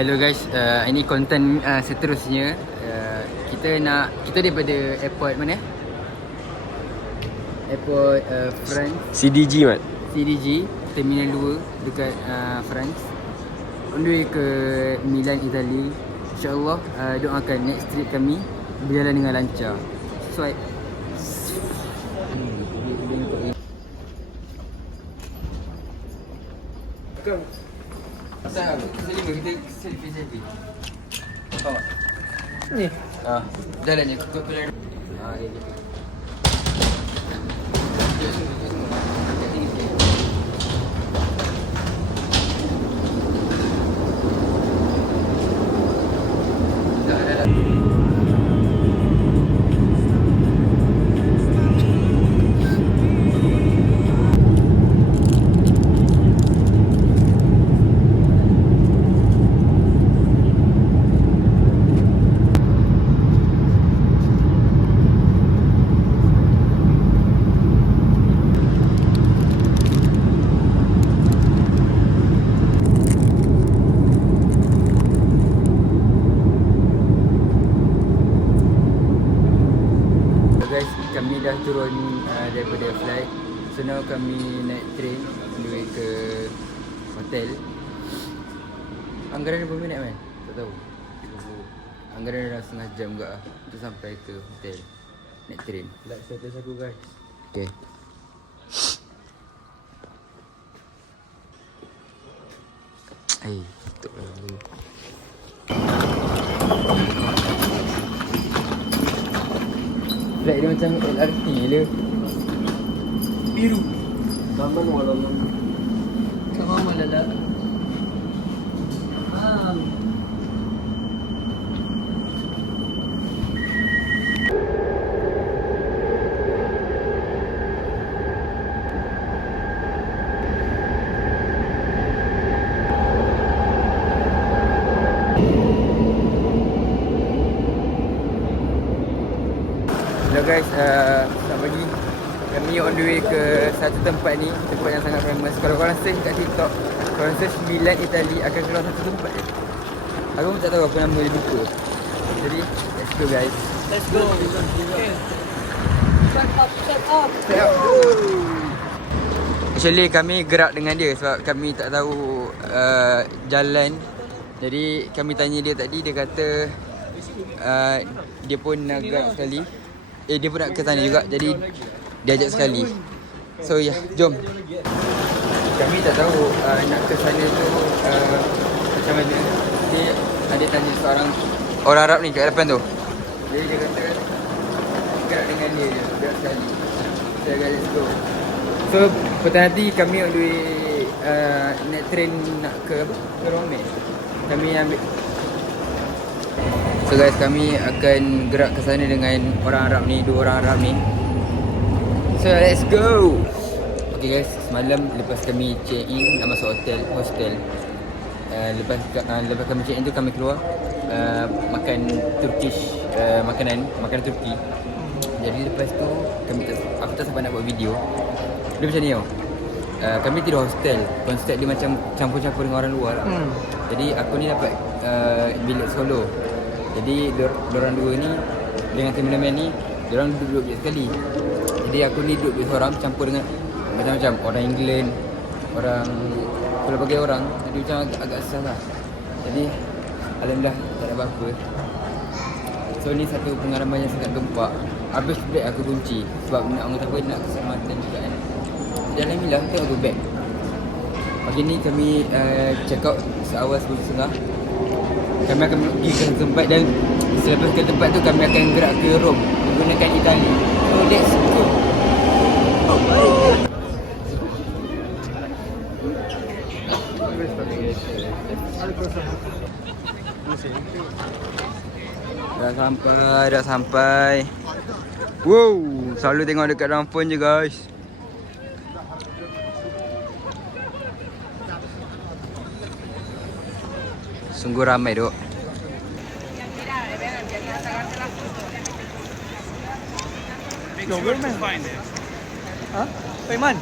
Hello guys, ini konten seterusnya. Kita daripada airport mana? Airport France. CDG mat. CDG Terminal 2 dekat France. On the way ke Milan, Itali. InsyaAllah doakan next trip kami berjalan dengan lancar. Swipe. Kita selfie. Faham tak? Ni. Jalan ni, tutup jalan. Ya gitu. Guys, kami dah turun daripada flight. So now kami naik train on the way ke hotel. Anggaran berapa minit man? Tak tahu. Anggaran dah setengah jam juga lah untuk sampai ke hotel. Naik train. Like status aku guys. Okay. Tutup lah dulu. Flight dia macam LRT je. Biru. Taman walau Sama malala. Hello guys, selamat pagi. Kami on the way ke satu tempat ni, tempat yang sangat famous. Kalau korang search kat TikTok, korang search Milan, Itali, akan keluar satu tempat je. Aku pun tak tahu apa nama dia lupa. Jadi, let's go guys. Let's go. Okay. Shut up. Actually kami gerak dengan dia sebab kami tak tahu jalan. Jadi kami tanya dia tadi, dia kata dia pun nak gerak sekali. Dia pun nak ke sana juga, jadi dia ajak sekali. So ya, jom. Kami tak tahu nak ke sana tu macam mana. Dia ada tanya seorang orang Arab ni kat depan tu. Jadi dia kata gerak dengan dia je, gerak sekali. So guys, let's go. So petang nanti kami on the way naik train nak ke apa? Ke Rome. Kami ambil. So guys, kami akan gerak ke sana dengan orang Arab ni, dua orang Arab ni. So let's go. Okay guys, semalam lepas kami check in nak masuk hostel. Lepas kami check in tu kami keluar makan Turkish, makanan Turki. Jadi lepas tu aku tak sempat nak buat video. Dia macam ni tau. Kami tidur hostel. Konsep dia macam campur-campur dengan orang luar lah. Jadi aku ni dapat bilik solo. Jadi diorang dua ni dengan cameraman ni, diorang duduk bilik sekali. Jadi aku ni duduk seorang campur dengan macam-macam orang England, orang pelbagai orang. Jadi macam agak susah lah. Jadi alhamdulillah tak ada apa-apa. So ni satu pengalaman yang sangat gempak. Habis beg aku kunci sebab nak orang tahu nak keselamatan juga kan. Dan alhamdulillah tengok tu beg. Pagi ni kami check out seawal 10.30. Kami akan pergi ke tempat dan selepas ke tempat tu kami akan gerak ke Rome menggunakan Itali. So let's go. Dah sampai. Wow, selalu tengok dekat dalam phone je guys. Sungguh ramai duk. Hah? Payman?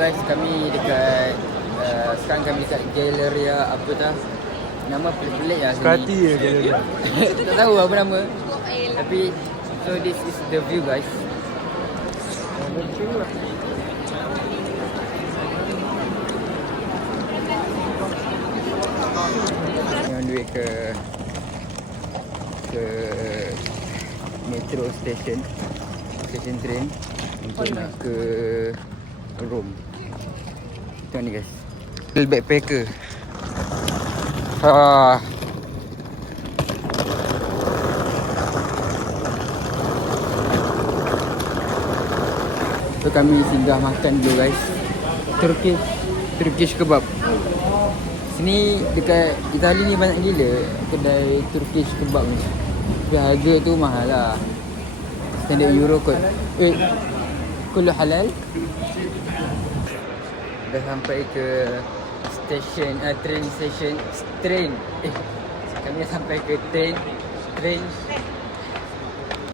Guys, kami dekat sekarang kami dekat Galleria apa dah? Nama pelik-pelik lah sini. Sukrati je Galleria. Tak tahu apa nama. Tapi so this is the view guys. Yang duit ke metro station train untuk nak ke Rome. Tengok ni guys. Backpacker. So kami singgah makan dulu guys. Turkish kebab. Sini dekat Itali ni banyak gila kedai Turkish kebab ni. Tapi harga tu mahal lah. Standard euro kot. Kullu halal. Dah sampai ke train station. Kami dah sampai ke train.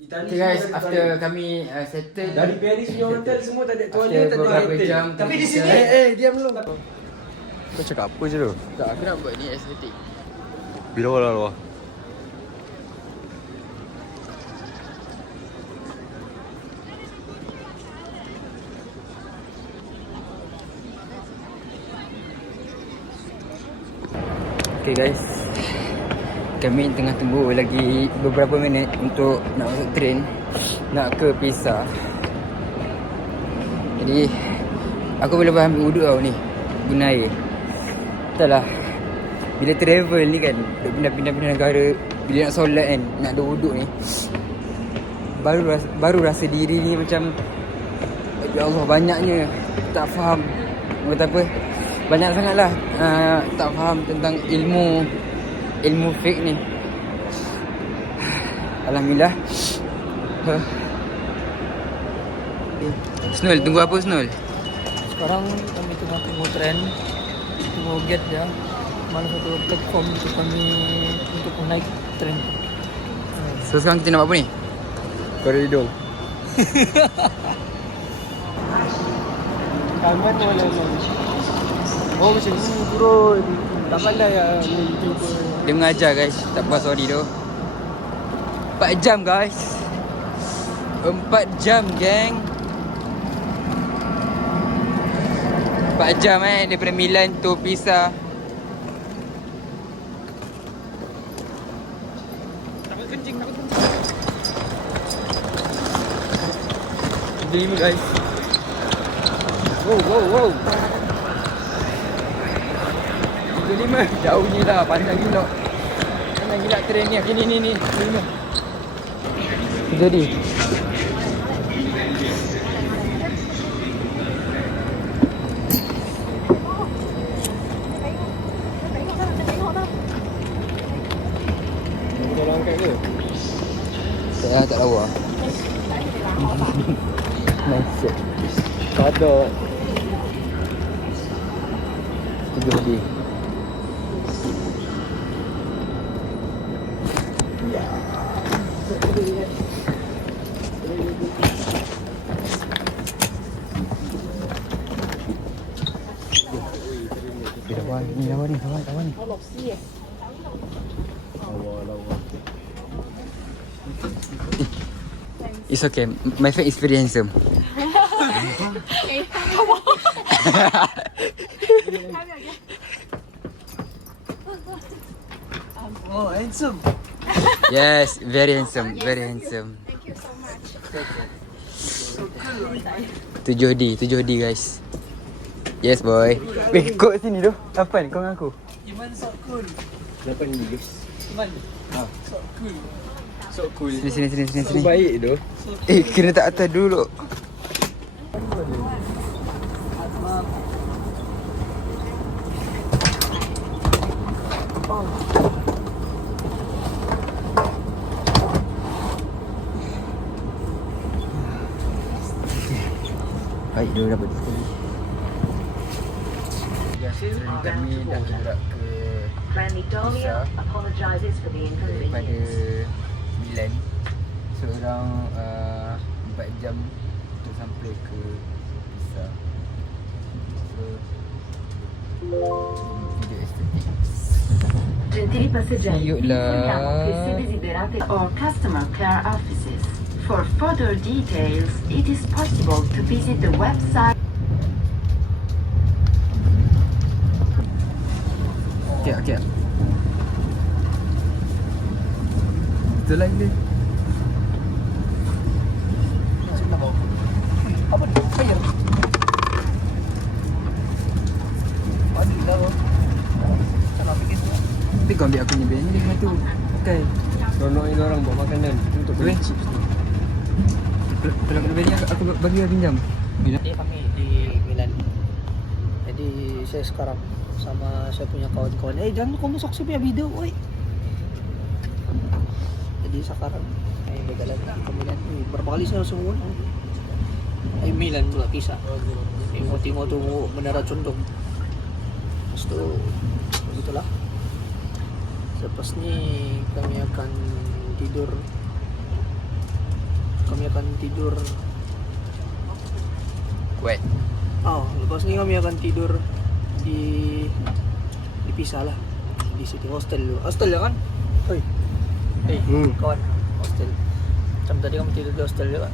Okay guys, after kami settle Dari Paris punya hotel semua tak ada toilet, tak ada beberapa lighting. jam Tapi di kita- sini Diam dulu. Kau cakap apa je tu? Tak, aku nak buat ni estetik. Bila orang luar? Okay guys, kami tengah tunggu lagi beberapa minit untuk nak masuk train nak ke Pisa. Jadi aku boleh ambil wuduk tau ni, guna air. Entahlah, bila travel ni kan, duk pindah-pindah negara, bila nak solat kan, nak ada wuduk ni, baru rasa diri ni macam ya Allah, banyaknya tak faham. Kata apa, banyak sangatlah tak faham tentang ilmu fake ni. Alhamdulillah. Snul, tunggu apa Snul? sekarang kami tengah tunggu tren, tunggu gate dia. Mana satu platform untuk kami untuk naik tren. So sekarang kita nak buat apa ni? Koridor. Kaman boleh. Oh macam ni turun. Tak pandai ya YouTuber. Dia mengajar guys, tak apa sorry tu. 4 jam guys. 4 jam geng. 4 jam daripada Milan tu Pisa. Takut kencing. 5 guys. Wow. 35 jauh ni lah, panjang gila. Panjang gila train ni. Ni 5. Jadi Kau angkat ke? tak lawa. Nice. Kadok. Jadi lawan ni. It's okay. My friend is very handsome. Oh handsome. Yes, very handsome. Very handsome. Thank you so much. Tu Jody guys. Yes boy. Weh, kau sini tu. Apa ni kau dengan aku? Iman so cool. Kenapa ni guys? Iman. So cool. So cool. Sini. Baik tu. Kena tak atas dulu. Baik, dia dapat sekali. Kami dah gerak ke Brandy Dahlia apologizes for the daripada inconvenience. Milan. So seorang 4 jam untuk sampai ke Pisa. So video estetik. Gentili passeggeri, Yuklah. informiamo che se desiderate or customer care offices. For further details, it is possible to visit the website. Okay. Betul lah ni. Apa ni? Fire. Padi lah bro. Salah fikir tu. Tapi kau ambil aku ni band ni tu. Okay. Seronoknya orang buat makanan untuk beli Boleh? chips tu. Kalau kena band ni aku bagi dia pinjam. Bila? Jadi kami di Milan. Jadi saya sekarang sama saya punya kawan-kawan. Jangan kau masuk saya punya video, oi. Jadi sekarang saya berjalan ke Milan. Berapa kali saya semua. Milan pula Pisa. Tengok-tengok tu menara condong. Lepas tu begitulah. Selepas ni kami akan tidur. Kuat. Lepas ni kami akan tidur di Pisa lah. Di City Hostel dulu. Hostel ya kan? Hei. Kawan. Hostel. Macam tadi kami tidur di hostel juga.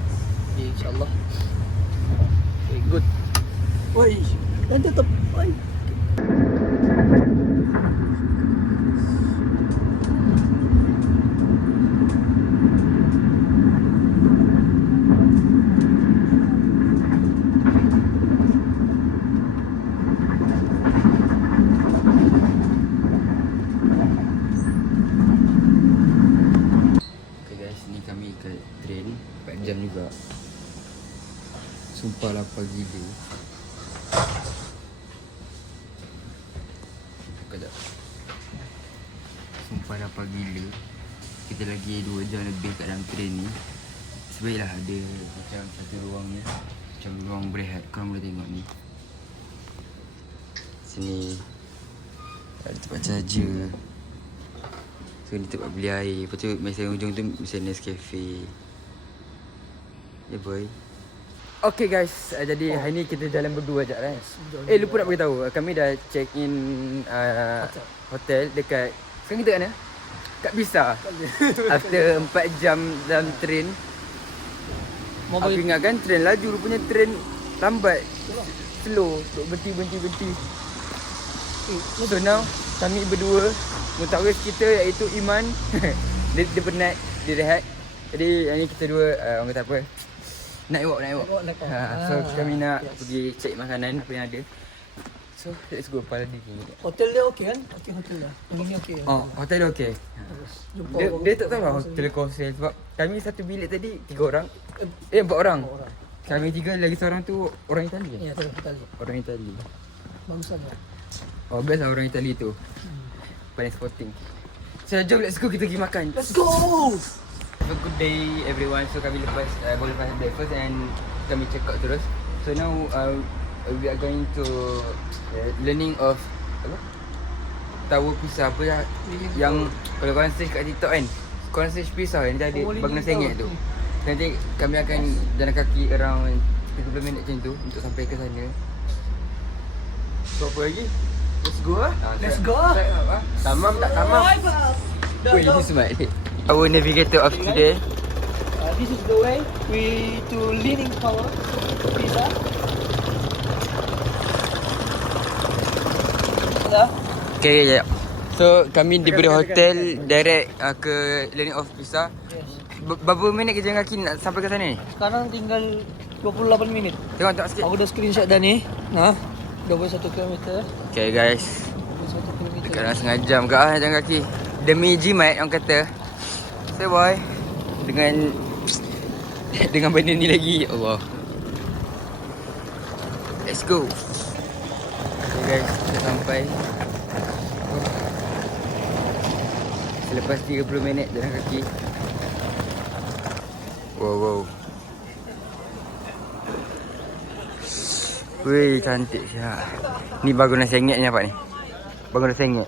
Jadi insyaAllah. Okay, good. Oi. Dan tetap. Oi. train 4 jam juga. Sumpah lapar gila. Sekejap. Sumpah lapar gila. Kita lagi 2 jam lebih kat dalam train ni. Sebaiklah ada macam satu ruang ni, macam ruang berehat. Korang boleh tengok ni. Sini ada tempat charger. So ni tempat beli air. Lepas tu mesin ujung tu mesin Nescafe. Ya boy. Okay guys, jadi hari ni kita jalan berdua je kan. Lupa nak beritahu, kami dah check in hotel dekat, sekarang kita kat mana? Kat Pisa. After 4 jam dalam train. Aku ingatkan train laju, rupanya train lambat. Slow, berhenti. So now kami berdua, mutawaris kita iaitu Iman. dia penat, dia rehat. Jadi yang ni kita dua, orang kata apa, Night walk. So kami nak pergi cek makanan apa yang ada. So let's go Paladin ni. Hotel dia okey kan? Okey hotel dia. Yang ini okey. Oh, hotel dia okey. Jumpa Dia tak tahu lah hotel kosel sebab kami satu bilik tadi 3 orang. 4 orang. Kami 3 lagi seorang tu orang Itali. Ya, Itali. Orang Itali. Bangsa dia. Oh, best lah orang Itali tu. Paling sporting. So jom let's go, kita pergi makan. Let's go. Have a good day everyone. So kami lepas breakfast and kami check out terus. So now we are going to learning of apa? Tower Pisa apa ya? Yang kalau korang search kat TikTok kan, korang search Pisa yang dia ada bangunan sengit tu. Nanti kami akan jalan kaki around 30 minit macam tu untuk sampai ke sana. So apa lagi? Let's go lah. Let's go. Tamam tak tamam? Wait, ini smart. Our navigator of today. This is the way we to Leaning Tower, Pisa. Okay, ya. So kami daripada hotel direct ke Leaning of Pisa. Yes. Berapa minit kita jalan kaki nak sampai ke sana ni? Sekarang tinggal 28 minit. Tengok tak sikit. Aku dah screenshot dah ni. Nah, 21 km. Okay guys, 21 km. dekat dalam setengah jam ke jalan kaki. Demi jimat orang kata. Say boy. Dengan benda ni lagi, Allah. Let's go. Okay guys, kita sampai. Selepas 30 minit jalan kaki. Wow. Wih, cantik siap. Ni bangunan sengit ni nampak ni. Bangunan sengit.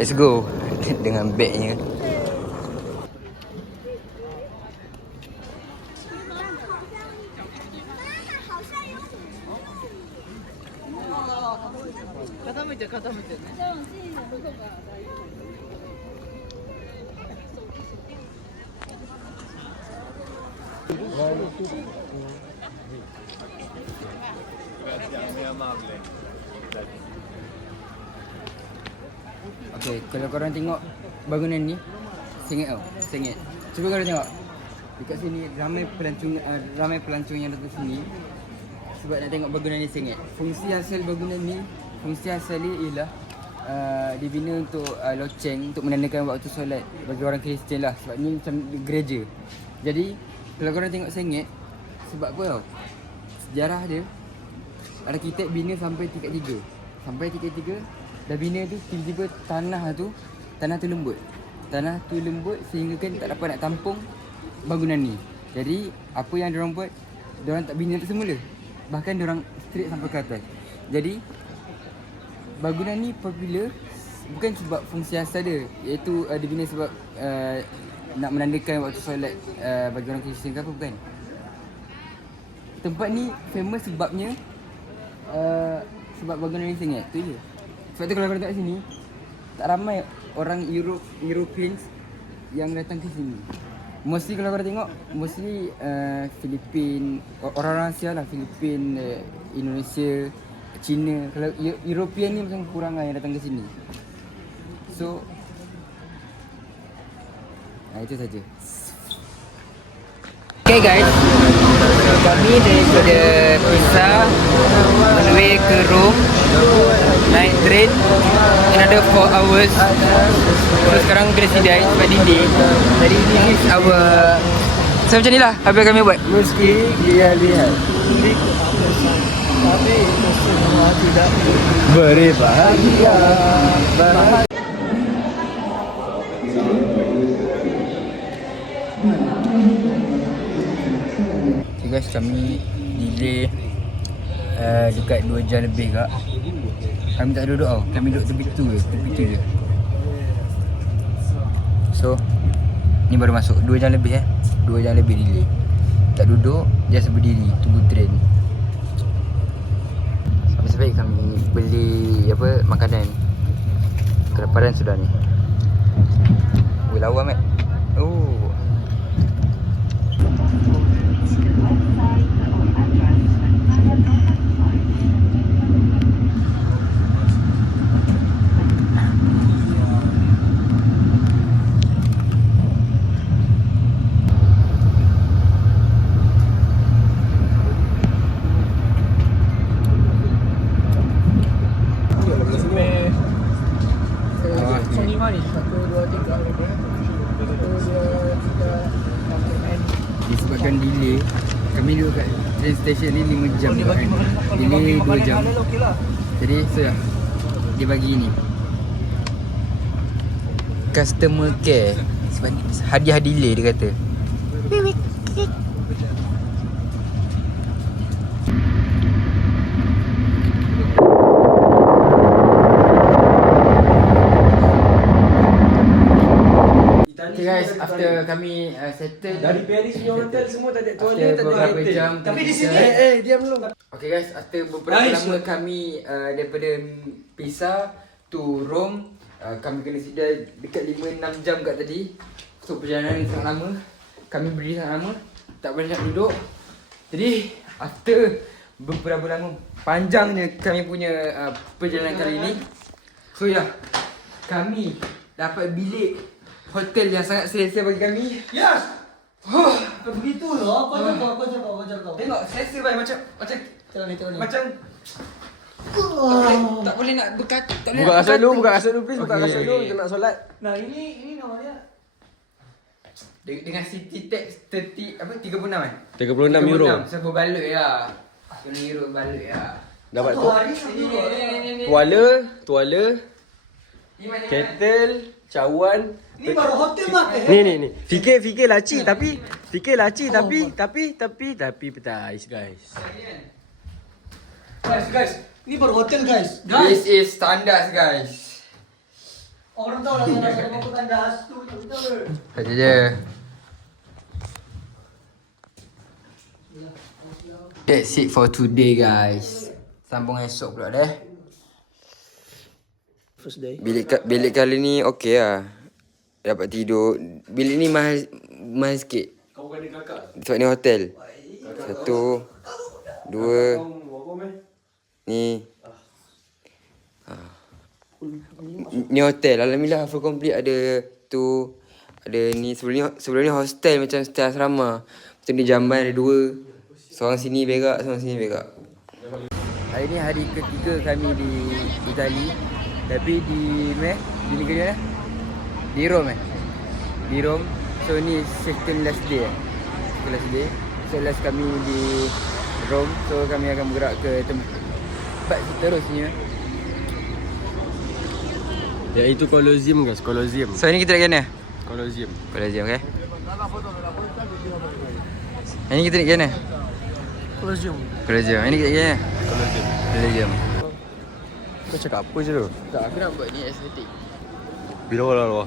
Let's go. dengan bagnya. Okay, kalau korang tengok bangunan ni, sengit tau, sengit. Cuba korang tengok. Dekat sini ramai pelancong yang datang sini sebab nak tengok bangunan ni sengit. Fungsi asal bangunan ni, fungsi asal ni ialah dibina untuk loceng, untuk menandakan waktu solat bagi orang Kristian lah. Sebab ni macam gereja. Jadi kalau korang tengok sengit, sebab apa tau? Sejarah dia, arkitek bina sampai tingkat 3. Sampai tingkat 3 dah bina tu, tiba-tiba tanah tu lembut. Tanah tu lembut sehingga kan tak dapat nak tampung bangunan ni. Jadi apa yang diorang buat, diorang tak bina semula. Bahkan diorang straight sampai ke atas. Jadi bangunan ni popular bukan sebab fungsi asal dia, iaitu dibina sebab nak menandakan waktu solat bagi orang Kristian ke apa, bukan. Tempat ni famous sebabnya sebab bangunan ni sengit, tu je. Sebab tu kalau korang tengok sini, tak ramai orang Europeans yang datang ke sini. Mostly kalau korang tengok, mostly Filipin, orang-orang Asia lah, Filipin, Indonesia, China. Kalau European ni macam kurang lah yang datang ke sini. So itu saja. Okay guys, kami daripada Pisa on the way ke Rome, naik train another 4 hours. So sekarang kena sidai sebab delay. Jadi this is our, so macam ni lah apa yang kami buat. Meski dia lihat tapi semua tidak berbahagia. Okay guys, kami delay dekat 2 jam lebih kak. Kami tak duduk tau, kami duduk tepi tu je. So ni baru masuk 2 jam lebih 2 jam lebih delay. Tak duduk, just berdiri tunggu train. Sampai kami beli apa makanan. Kelaparan sudah ni. Weh lawa mat. Oh. Disebabkan delay, kami duduk kat train station ni 5 jam kan. Delay 2 jam. Jadi sudah dia bagi ni customer care sebab hadiah delay dia kata. Okay guys, after kami settle Dari Paris punya hotel semua tak ada toilet, tak ada beberapa hotel. jam Tapi di kita- sini Diam dulu. Okay guys, after beberapa lama kami daripada Pisa to Rome, kami kena sidai dekat 5-6 jam kat tadi. So perjalanan sangat lama, kami berdiri sangat lama, tak boleh nak duduk. Jadi after beberapa lama panjangnya kami punya perjalanan kali ini, so ya, kami dapat bilik hotel yang sangat selesa bagi kami. Yes. Begitu loh. Kau cakap. Tengok selesa baik macam Cara ni. macam tak boleh nak berkata. Tak boleh Buka nak kasut dulu, berkata. buka kasut dulu please, buka Okay, kasut dulu, okay. kita nak solat. Nah ini namanya. Dengan City Tax 36 kan? 36 euro. So berbalut ya. So euro berbalut ya. Dapat Satu hari Ni. tuala, Ni mana? kettle, cawan. Ni baru hotel mah. Ni. Fikir laci tapi petais guys. Guys, ni baru hotel guys. This is standard guys. Orang tahu lah sana mampu tandas tu betul. Saja je. That's it for today guys. Sambung esok pula deh. First day. Bilik kali ni okey lah. Dapat tidur. Bilik ni mahal sikit. Kau bukan dia kakak? Sebab ni hotel. 1 2 ni. Ni hotel. Alhamdulillah full complete. Ada tu, ada ni. Sebelum ni hostel macam style asrama. Macam ni jamban ada 2. Seorang sini berak, seorang sini berak. Hari ni hari ketiga kami di Itali. Tapi di di negeri mana? Di Rome Di Rome. So ni second last day Second last day. So last kami di Rome. So kami akan bergerak ke tempat seterusnya. Ya itu Colosseum guys, Colosseum. So ni kita nak ke mana? Colosseum. Colosseum, okay? Ini kita nak ke mana? Colosseum. Colosseum. Ini kita nak ke mana? Colosseum. Colosseum. Kau cakap apa je tu? Tak, aku nak buat ni estetik. Bila lah.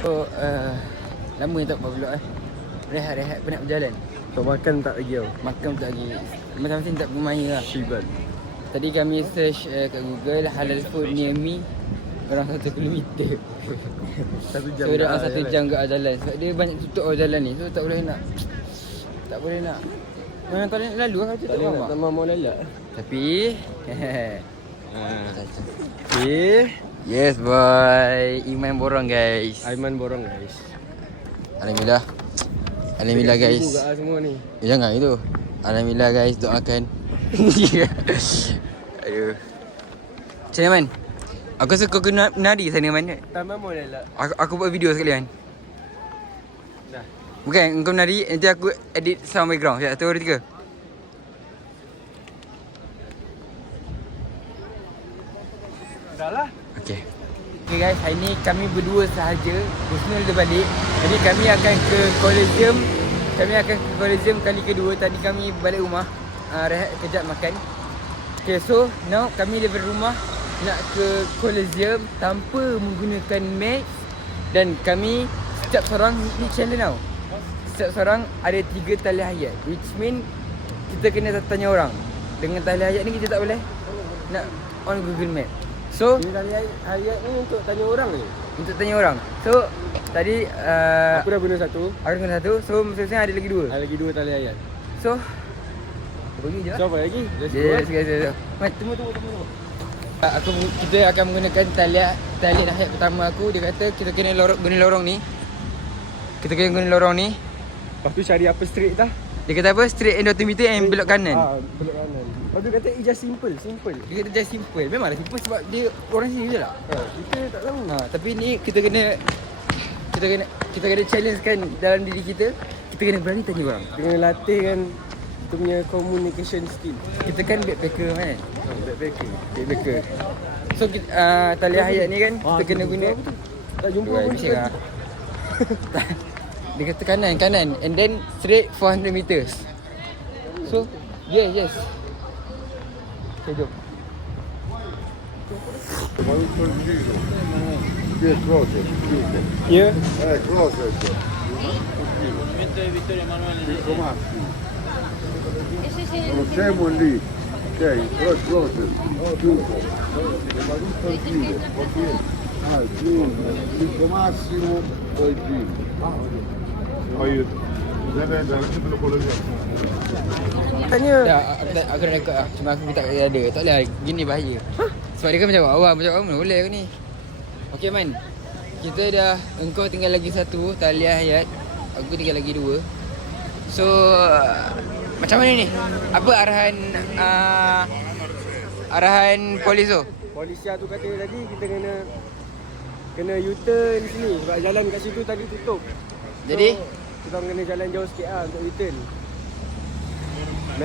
So, lama tak buat vlog Rehat-rehat penat berjalan. Kau makan tak lagi tau? Makan tak lagi. Macam-macam tak bermain lah. Shiban. Tadi kami search kat Google halal food near me. Orang 1 kilometer. 1 jam. So dah 1 jam ke jalan. Sebab dia banyak tutup jalan ni. So tak boleh nak. Mana tak boleh nak lalu lah. Tak boleh nak tak mau lalak. Tapi Yes boy. Iman borong guys. Aiman borong guys. Alhamdulillah. Alhamdulillah guys. Juga lah semua ni. Jangan itu. Alhamdulillah guys, doakan. Aduh. Macam mana Man? Aku rasa kau kena menari sana Man. Tak mau lalak. Aku buat video sekali Man. Dah. Bukan, kau menari, nanti aku edit sound background. Sekejap, 1, 2, 3. Dah lah. Okay. Okay guys, hari ni kami berdua sahaja. Husnul dah balik. Jadi kami akan ke Colosseum. Kali kedua. Tadi kami balik rumah. Rehat kejap makan. Okay, so now kami daripada rumah nak ke Colosseum tanpa menggunakan Max. Dan kami setiap seorang ni challenge tau. Setiap seorang ada 3 tali hayat. Which mean kita kena tanya orang. Dengan tali hayat ni kita tak boleh nak on Google Map. So Ini tali ayat ni untuk tanya orang ni. untuk tanya orang. So tadi Aku dah guna 1. aku guna 1. So maksudnya ada lagi 2. Ada lagi 2 tali ayat. So pergi je lah. So apa lagi? Let's go. Yes, guys. Mat, tunggu. Kita akan menggunakan tali hayat pertama aku. Dia kata kita kena guna lorong ni. Lepas tu cari apa straight dah? Dia kata apa? Straight and 200 meter and belok kanan. Belok kanan. Lepas tu kata just simple. Dia kata just simple. Memanglah simple sebab dia orang sini je lah. Kita tak tahu. Tapi ni kita kena challenge kan dalam diri kita. Kita kena berani tanya orang. Kita kena latihkan kita punya communication skill. Kita kan backpacker kan. Backpacker. So tali hayat ni kan kita kena guna. Tak jumpa Dua pun bising lah. Dia kata kanan and then straight 400 meters. So yes. Okay, jom. Yes, closer. Ya. Closer. Pico Massimo. Non siamo lì. Ok, però closer. Giusto. Ma tutto il giro. Giusto. Pico Massimo, poi giro. Hayır. Neden? Ben bunu Tanya. Aku nak rekod lah. Cuma aku minta dia ada. Tak boleh lah. Gini bahaya. Sebab dia kan macam awam. Mana boleh ke ni? Okay Man. Kita dah. Engkau tinggal lagi 1 tali hayat. Aku tinggal lagi 2. So macam mana ni? Apa arahan polis tu? Polisia tu kata tadi kita kena U-turn sini sebab jalan kat situ tadi tutup. Jadi kita kena jalan jauh sikit lah untuk U-turn.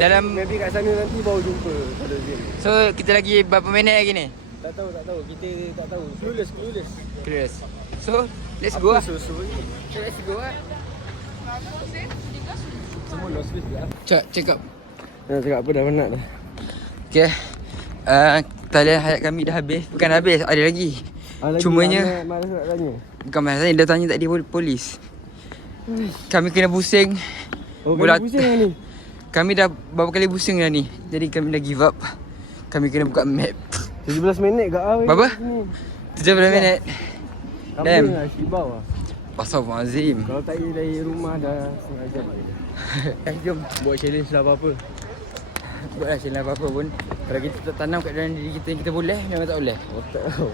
dalam Maybe kat sana nanti baru jumpa Father Zim. so kita lagi berapa minit lagi ni? Tak tahu. Kita tak tahu. Clueless. Curious. So let's go lah. Susu ni. So let's go lah. Semua lost face lah. Cakap. Nak cakap apa dah penat dah. Okay. Talian hayat kami dah habis. Bukan habis, ada lagi. Cumanya malas nak tanya. bukan masalah tanya, dia tanya tadi polis. Kami kena pusing. Oh, Bulat. kena pusing lah ni. Kami dah berapa kali pusing dah ni. Jadi kami dah give up. Kami kena buka map. 17 minit kat awal. Berapa? 17 minit. Damn. Damn. Lah, Shibau lah. Pasal Azim. Kalau tak pergi dari rumah dah setengah jam. Jom buat challenge lah apa-apa. Buatlah challenge apa-apa pun. Kalau kita tak tanam kat dalam diri kita yang kita boleh, memang tak boleh. Tak tahu.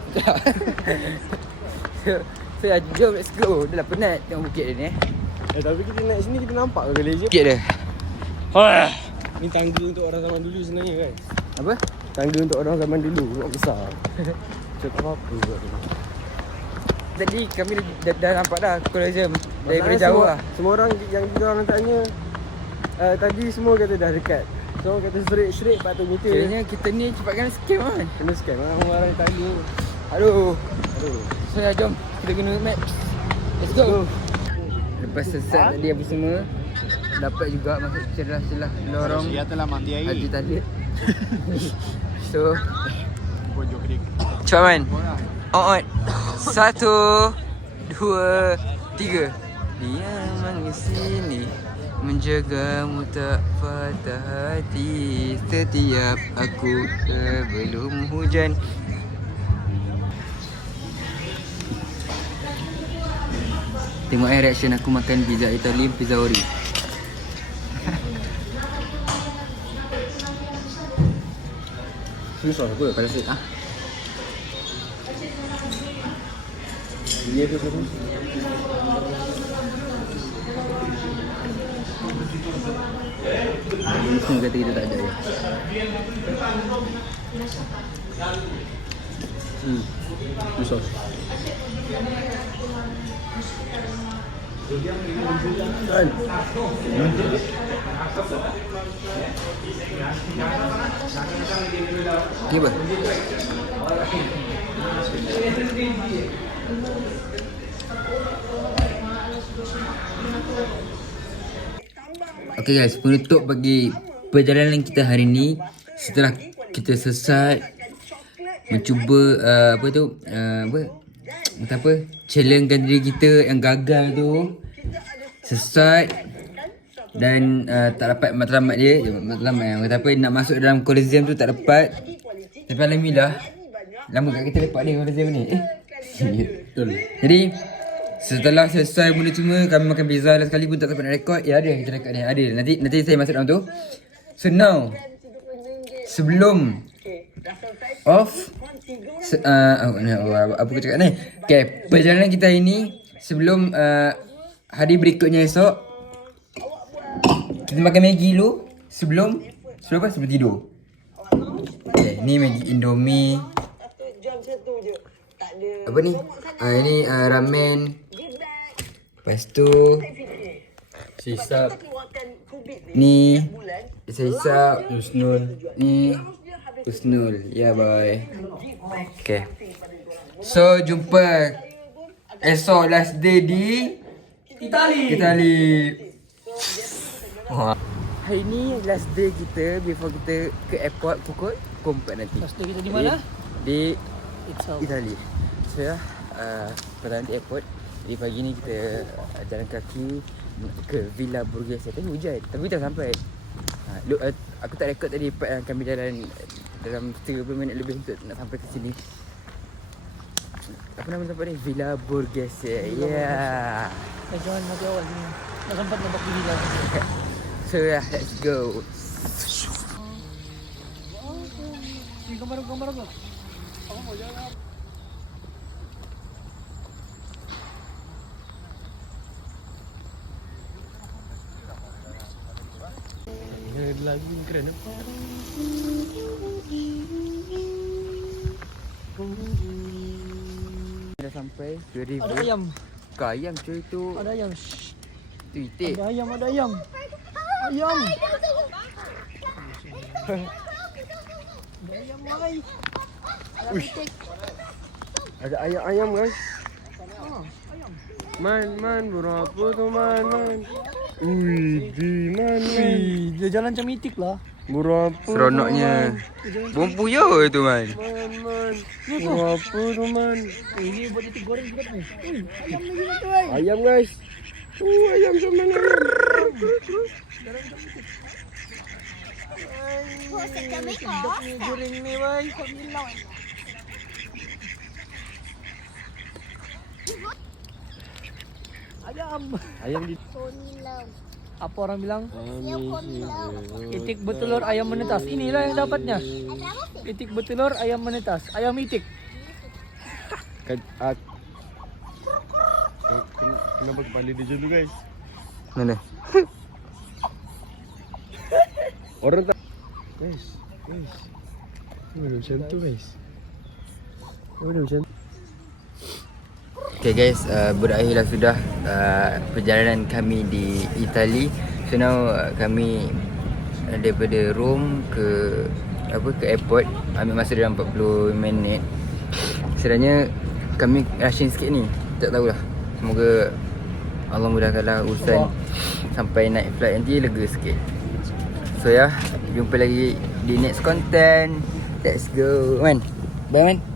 So jom let's go. Dah lah penat tengok bukit dia ni Tapi kita naik sini kita nampak ke glacier? Bukit dia. Ni tangga untuk orang zaman dulu sebenarnya kan. Apa? Tangga untuk orang zaman dulu, nak besar. Cakap apa buat ni? Tadi kami dah nampak dah Colossium daripada jauh lah. Semua orang yang kita orang tanya tadi semua kata dah dekat. So kata straight 400 meter. Kiranya kita ni cepatkan scam kan. Kena scan orang yang tanya. Aduh. Aduh. So jom kita guna map. Let's go. Lepas sesat tadi apa semua, dapat juga masuk celah-celah lorong Haji Talib. So cepat man. On. 1, 2, 3. Dia mangis sini menjagamu tak patah hati setiap aku sebelum hujan. Tengok reaction aku makan pizza Italian, pizza ori. Susah apa? Pada set ah. Dia tu terus. Semua kata kita tak ada ya. Susah. Kan? Ni apa? Okay guys, penutup bagi perjalanan kita hari ni. Setelah kita sesat mencuba challenge diri kita yang gagal tu, sesat dan tak dapat matlamat dia. Matlamat kata apa, nak masuk dalam Coliseum tu tak dapat. Tapi alhamdulillah lama kat kita lepak ni Coliseum ni. Betul. Jadi setelah selesai benda semua, kami makan pizza dah sekali pun tak sempat nak rekod. Ya ada, kita rekod ni. Ada. Nanti saya masuk dalam tu. So now, sebelum off apa aku cakap ni? Okay, perjalanan kita hari ni sebelum hari berikutnya esok, kita makan Maggi dulu sebelum tidur. Okay, ni Maggi Indomie. Apa ni? Ini ramen. Lepas tu sisap. Ni sisap. Husnul. Ni Husnul. Ya bye. Okay. So jumpa esok last day di Itali. Hari ni last day kita before kita ke airport pukul 4 nanti. Last day kita di mana? Di Itself. Itali. So ya, pertama di airport. Jadi pagi ni kita jalan kaki ke Villa Borghese. Tapi hujan, tapi kita sampai. Aku tak rekod tadi part yang kami jalan dalam 30 minit lebih untuk nak sampai ke sini. Apa nama tempat ni? Villa Borghese. Yeah. Jangan mati awal ni. Tak sempat nampak di villa. So yeah, let's go. Gambar aku. Lagu keren apa? Dah sampai 2000. Ada ayam. Bukan ayam cuy tu. Ada ayam. Tu itik. Ada ayam. Ayam. Ayam mai. Ada ayam guys. Ah, ayam. Man, berapa tu man? Ui, di mana? Dia jalan macam mitik lah. Berapa? Seronoknya. Bumbu yo tu man. Man. Berapa tu man? Ini buat itik goreng juga ni. Ayam lagi tu. Ayam guys. Ayam sama ayam. Sedap ni goreng ni, boy. Ayam. Ayam di. Apa orang bilang? Itik bertelur ayam menetas. Inilah yang dapatnya. Itik bertelur ayam menetas. Ayam itik. Kenapa kepala dia macam tu guys? Mana? Orang tak. Guys. Mana macam tu guys? Mana macam tu? Okay guys, berakhirlah sudah perjalanan kami di Itali. So now kami daripada Rome ke airport ambil masa dalam 40 minit. Sebenarnya kami rushing sikit ni. Tak tahulah. Semoga Allah mudahkanlah urusan sampai naik flight nanti lega sikit. So ya, jumpa lagi di next content. Let's go man. Bye man.